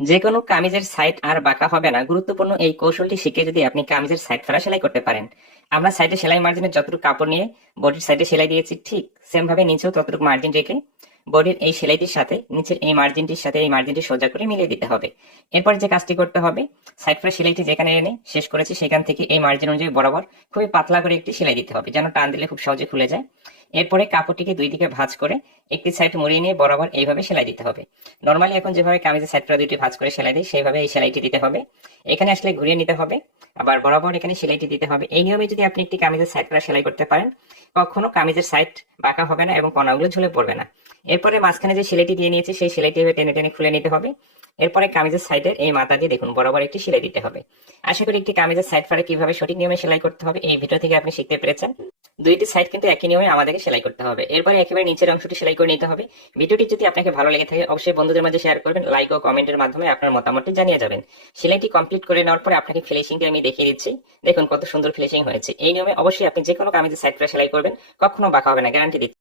যে কোনো কামিজের সাইড আর বাঁকা হবে না। গুরুত্বপূর্ণ এই কৌশলটি শিখে যদি আপনি কামিজের সাইড ফেরা সেলাই করতে পারেন। আমরা সাইডে সেলাই মার্জিনের যতটুকু কাপড় নিয়ে বডির সাইডে সেলাই দিয়েছি, ঠিক সেম ভাবে নিচেও ততটুকু মার্জিন রেখে বডির এই সেলাইটির সাথে নিচের এই মার্জিনটির সাথে এই মার্জিনটি সোজা করে মিলিয়ে দিতে হবে। এরপর যে কাজটি করতে হবে, সাইড ফেরা সেলাইটি যেখানে এনে শেষ করেছি সেখান থেকে এই মার্জিন অনুযায়ী বরাবর খুবই পাতলা করে একটি সেলাই দিতে হবে, যেন টান দিলে খুব সহজে খুলে যায়। এরপরে কাপড়টিকে দুই দিকে ভাঁজ করে একটি সাইড মুড়িয়ে নিয়ে বরাবর এইভাবে সেলাই দিতে হবে। নর্মালি এখন যেভাবে কামিজের সাইড ফেরা দুইটি ভাঁজ করে সেলাই দিই, সেইভাবে এই সেলাইটি দিতে হবে। এখানে আসলে ঘুরিয়ে নিতে হবে, আবার বরাবর এখানে সেলাইটি দিতে হবে। এই নিয়মে যদি আপনি একটি কামিজের সাইড ফেরা সেলাই করতে পারেন, কখনো কামিজের সাইড বাঁকা হবে না এবং কণাগুলো ঝুলে পড়বে না। এরপরে মাঝখানে যে সেলাইটি দিয়ে নিয়েছি সেই সেলাইটি টেনে টেনে খুলে নিতে হবে। এরপরে কামিজের সাইডের এই মাথা দিয়ে দেখুন বরাবর একটি সেলাই দিতে হবে। আশা করি একটি কামিজের সাইড ফাড়ে কিভাবে সঠিক নিয়মে সেলাই করতে হবে এই ভিডিও থেকে আপনি শিখতে পেরেছেন। দুইটি সাইড কিন্তু একই নিয়মে আমাদেরকে সেলাই করতে হবে। এরপরে একেবারে নিচের অংশটি সেলাই করে নিতে হবে। ভিডিওটি যদি আপনাকে ভালো লেগে থাকে অবশ্যই বন্ধুদের মাঝে শেয়ার করবেন, লাইক ও কমেন্টের মাধ্যমে আপনার মতামতটি জানিয়ে যাবেন। সেলাইটি কমপ্লিট করে নেওয়ার পরে আপনাকে ফিনিশিংটি আমি দেখিয়ে দিচ্ছি। দেখুন কত সুন্দর ফিনিশিং হয়েছে। এই নিয়মে অবশ্যই আপনি যে কোনো কামিজের সাইড ফাড়ে সেলাই করবেন, কখনো বাঁকা হবে না, গ্যারান্টি দিচ্ছি।